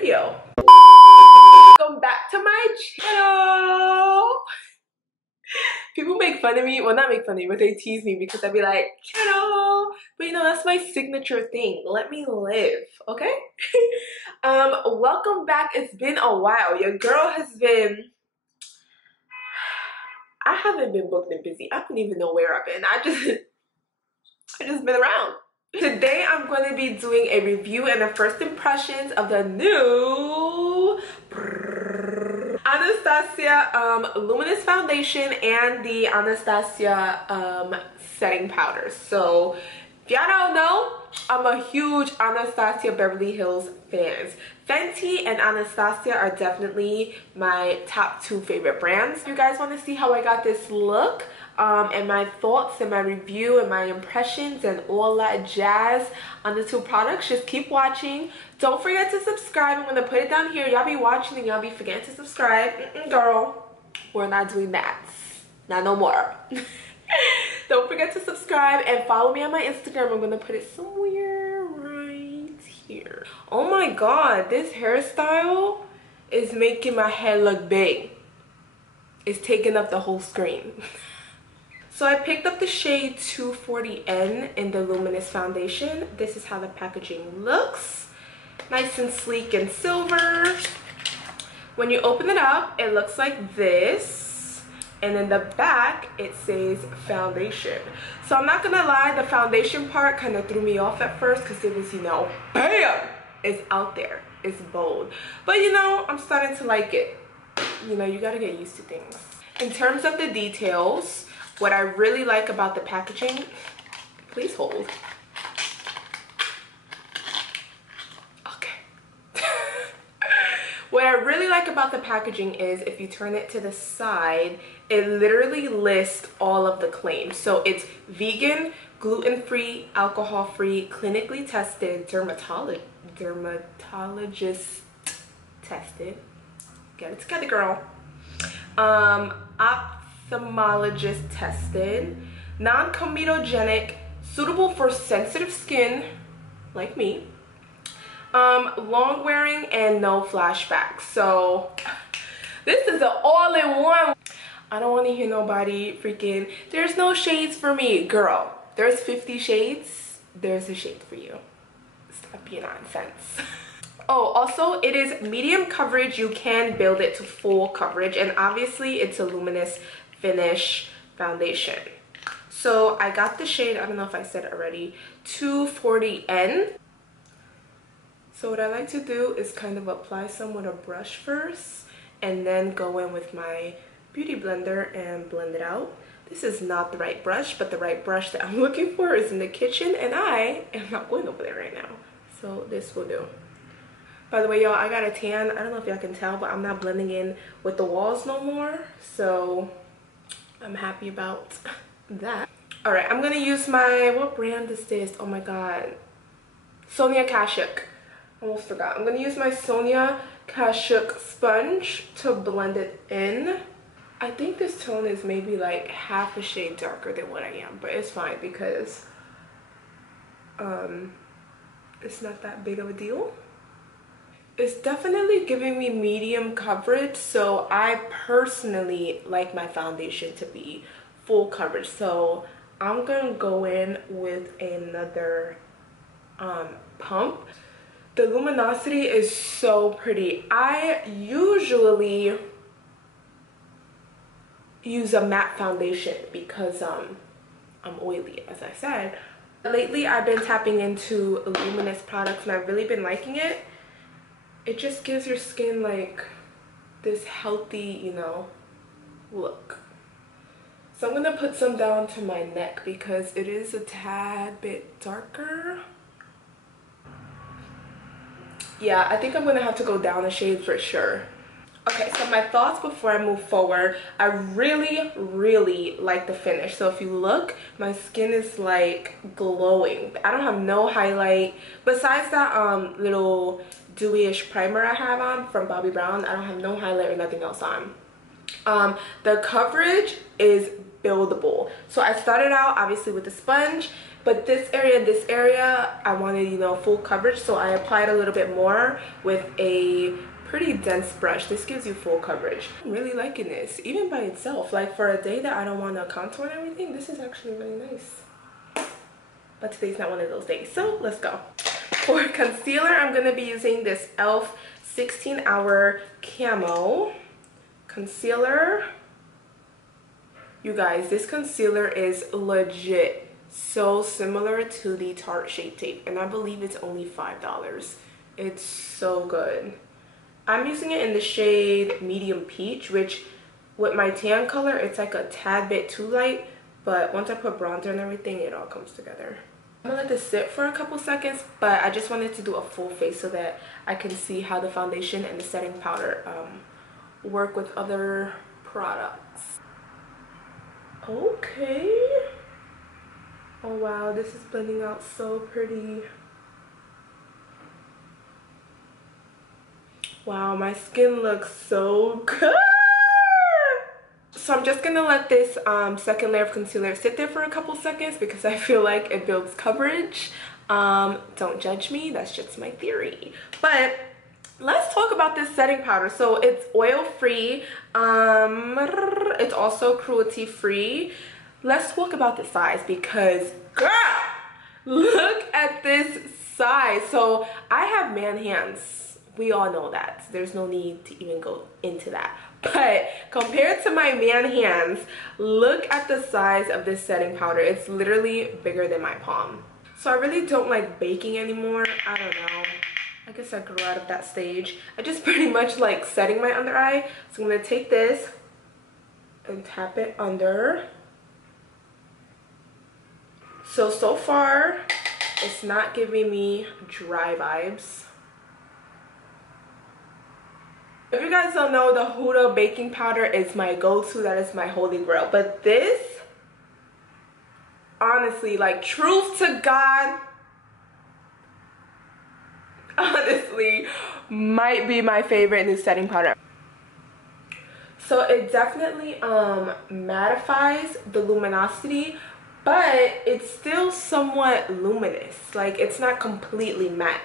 video. Welcome back to my channel. People make fun of me, well, not make fun of me, but they tease me because I'd be like, channel, but you know, that's my signature thing. Let me live, okay? Welcome back. It's been a while. Your girl has been, I haven't been booked and busy. I don't even know where I've been. I just been around. Today I'm going to be doing a review and the first impressions of the new Anastasia Luminous foundation and the Anastasia setting powder. So if y'all don't know, I'm a huge Anastasia Beverly Hills fan. Fenty and Anastasia are definitely my top two favorite brands. If you guys want to see how I got this look, and my thoughts and my review and my impressions and all that jazz on the two products, just keep watching. Don't forget to subscribe. I'm gonna put it down here. Y'all be watching and y'all be forgetting to subscribe. Girl, we're not doing that. Not no more. Don't forget to subscribe and follow me on my Instagram. I'm gonna put it somewhere right here. Oh my god, this hairstyle is making my head look big. It's taking up the whole screen. So I picked up the shade 240N in the Luminous foundation. This is how the packaging looks. Nice and sleek and silver. When you open it up, it looks like this. And in the back, it says foundation. So I'm not gonna lie, the foundation part kind of threw me off at first because it was, you know, BAM! It's out there, it's bold. But you know, I'm starting to like it. You know, you gotta get used to things. In terms of the details, what I really like about the packaging, please hold. Okay. What I really like about the packaging is if you turn it to the side, it literally lists all of the claims. So it's vegan, gluten-free, alcohol-free, clinically tested, dermatologist tested. Get it together, girl. Ophthalmologist tested, non-comedogenic, suitable for sensitive skin like me, long wearing, and no flashbacks. So this is an all-in-one. I don't want to hear nobody freaking there's no shades for me. Girl, there's 50 shades. There's a shade for you. Stop being nonsense. Oh, also it is medium coverage. You can build it to full coverage, and obviously it's a luminous finish foundation. So I got the shade, I don't know if I said it already, 240N. So what I like to do is kind of apply some with a brush first and then go in with my beauty blender and blend it out. This is not the right brush, but the right brush that I'm looking for is in the kitchen, and I am not going over there right now. So this will do. By the way, y'all, I got a tan. I don't know if y'all can tell, but I'm not blending in with the walls no more. So I'm happy about that. All right, I'm gonna use my, what brand is this? Oh my God. Sonia Kashuk. Almost forgot. I'm gonna use my Sonia Kashuk sponge to blend it in. I think this tone is maybe like half a shade darker than what I am, but it's fine because it's not that big of a deal. It's definitely giving me medium coverage, so I personally like my foundation to be full coverage. So I'm gonna go in with another pump. The luminosity is so pretty. I usually use a matte foundation because I'm oily, as I said. Lately I've been tapping into Luminous products and I've really been liking it. It just gives your skin like this healthy, you know, look. So I'm gonna put some down to my neck because it is a tad bit darker. Yeah, I think I'm gonna have to go down a shade for sure. Okay, so my thoughts before I move forward. I really like the finish. So if you look, my skin is like glowing. I don't have no highlight. Besides that little dewy-ish primer I have on from Bobbi Brown, I don't have no highlight or nothing else on. The coverage is buildable. So I started out obviously with the sponge, But this area, I wanted, you know, full coverage, so I applied a little bit more with a pretty dense brush. This gives you full coverage. I'm really liking this, even by itself. Like for a day that I don't want to contour and everything, this is actually really nice. But today's not one of those days, so let's go. For concealer, I'm gonna be using this e.l.f. 16-hour camo concealer. You guys, this concealer is legit so similar to the Tarte Shape Tape, and I believe it's only $5. It's so good. I'm using it in the shade medium peach, which with my tan color, it's like a tad bit too light, but once I put bronzer and everything, it all comes together. I'm gonna let this sit for a couple seconds, but I just wanted to do a full face so that I can see how the foundation and the setting powder work with other products. Okay. Oh wow, this is blending out so pretty. Wow, my skin looks so good. So I'm just gonna let this second layer of concealer sit there for a couple seconds because I feel like it builds coverage. Don't judge me, that's just my theory. But let's talk about this setting powder. So it's oil free, it's also cruelty free. Let's talk about the size because girl, look at this size. So I have man hands, we all know that, there's no need to even go into that. But compared to my man hands, look at the size of this setting powder. It's literally bigger than my palm. So I really don't like baking anymore. I don't know, I guess I grew out of that stage. I just pretty much like setting my under eye. So I'm gonna take this and tap it under. So far it's not giving me dry vibes. If you guys don't know, the Huda baking powder is my go-to. That is my holy grail. But this, honestly, like truth to God, honestly, might be my favorite new setting powder. So it definitely mattifies the luminosity, but it's still somewhat luminous. Like it's not completely matte,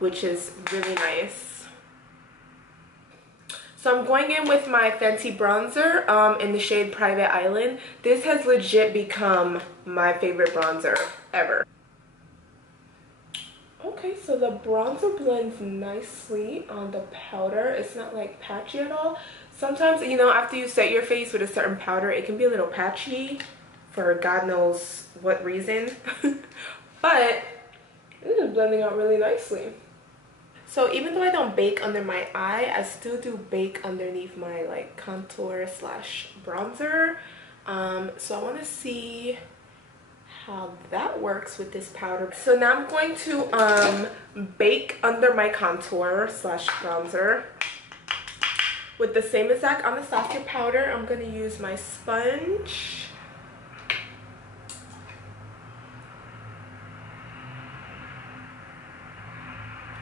which is really nice. So I'm going in with my Fenty bronzer in the shade Private Island. This has legit become my favorite bronzer ever. Okay, so the bronzer blends nicely on the powder. It's not like patchy at all. Sometimes, you know, after you set your face with a certain powder, it can be a little patchy for God knows what reason. But this is blending out really nicely. So even though I don't bake under my eye, I still do bake underneath my like contour slash bronzer. So I want to see how that works with this powder. So now I'm going to bake under my contour slash bronzer with the same exact Anastasia powder. I'm going to use my sponge.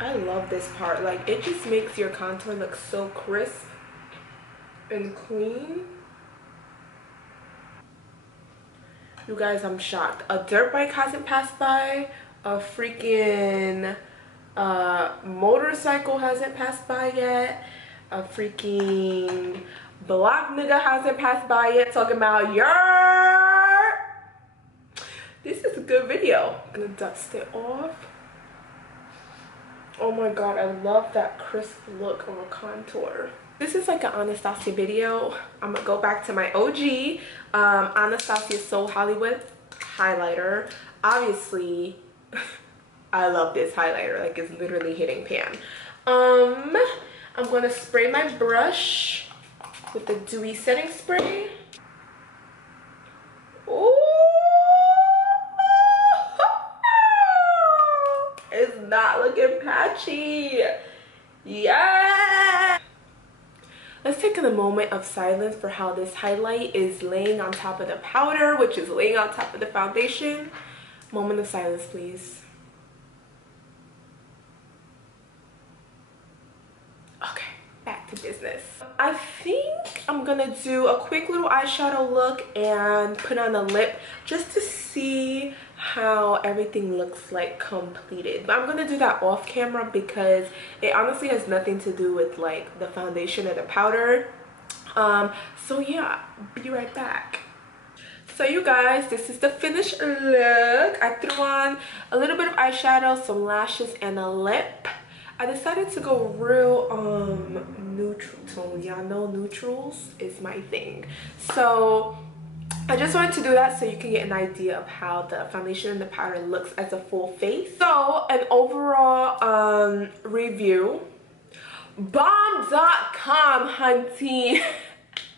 I love this part. Like it just makes your contour look so crisp and clean. You guys, I'm shocked. A dirt bike hasn't passed by. A freaking motorcycle hasn't passed by yet. A freaking black nigga hasn't passed by yet. Talking about your. This is a good video. I'm gonna dust it off. Oh my god, I love that crisp look on a contour. This is like an Anastasia video. I'm gonna go back to my OG Anastasia Soul Hollywood highlighter. Obviously, I love this highlighter. Like it's literally hitting pan. I'm gonna spray my brush with the dewy setting spray. Ooh. It's not looking patchy. Yeah. Let's take a moment of silence for how this highlight is laying on top of the powder, which is laying on top of the foundation. Moment of silence, please. Okay, back to business. I think I'm gonna do a quick little eyeshadow look and put on a lip just to see how everything looks like completed. But I'm gonna do that off camera because it honestly has nothing to do with like the foundation or the powder. So yeah, be right back. So you guys, this is the finished look. I threw on a little bit of eyeshadow, some lashes, and a lip. I decided to go real neutral tone. Y'all know neutrals is my thing. So I just wanted to do that so you can get an idea of how the foundation and the powder looks as a full face. So an overall review. Bomb.com, hunty.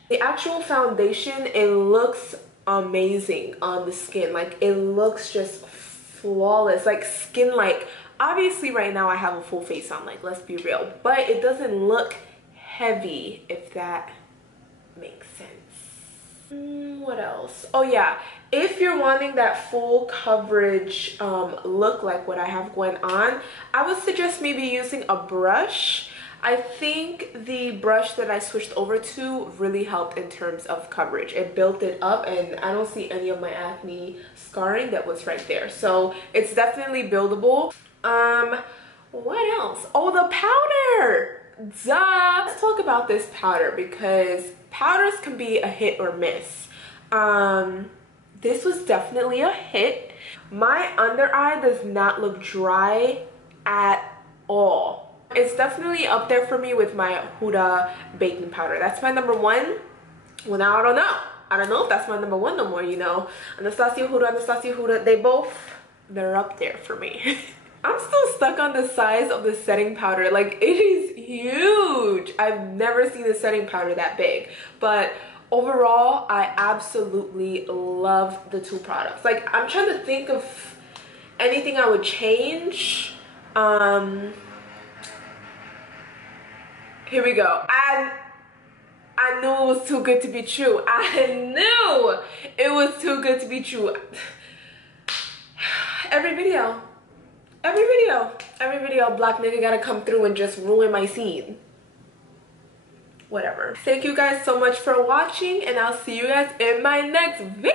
The actual foundation, it looks amazing on the skin. Like, it looks just flawless, like skin like. Obviously right now I have a full face on, like, let's be real, but it doesn't look heavy, if that makes sense. What else? Oh yeah, if you're wanting that full coverage look like what I have going on, I would suggest maybe using a brush. I think the brush that I switched over to really helped in terms of coverage. It built it up, and I don't see any of my acne scarring that was right there. So it's definitely buildable. What else? Oh, the powder! Duh! Let's talk about this powder because powders can be a hit or miss. This was definitely a hit. My under eye does not look dry at all. It's definitely up there for me with my Huda baking powder. That's my number one. Well, now I don't know. I don't know if that's my number one no more, you know. Anastasia Huda, they're up there for me. I'm still stuck on the size of the setting powder. Like, it is huge. I've never seen a setting powder that big. But overall, I absolutely love the two products. Like, I'm trying to think of anything I would change. Here we go. I knew it was too good to be true. I knew it was too good to be true. Every video, black nigga gotta come through and just ruin my scene. Whatever. Thank you guys so much for watching, and I'll see you guys in my next video.